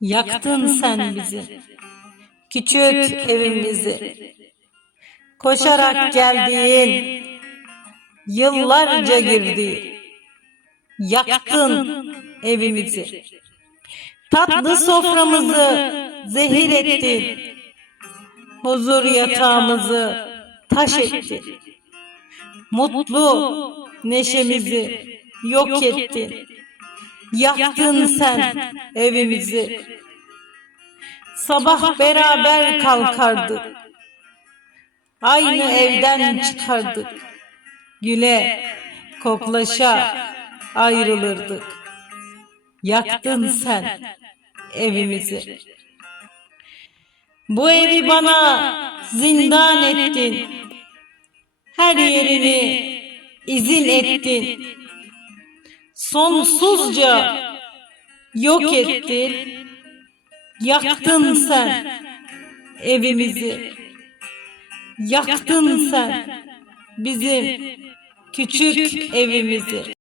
Yaktın sen bizi, küçük evimizi. Koşarak geldiğin, yıllarca girdi. Yaktın evimizi. Tatlı soframızı zehir ettin. Huzur yatağımızı taş ettin. Mutlu neşemizi yok ettin. Yaktın sen evimizi. Sabah beraber kalkardık. Aynı evden çıkardık. Güle, koklaşa ayrılırdık. Yaktın sen evimizi. Bu evi bana zindan ettin. Her yerini izin ettin. Sonsuzca yok ettin. Yaktın sen evimizi. Yaktın sen bizim küçük evimizi.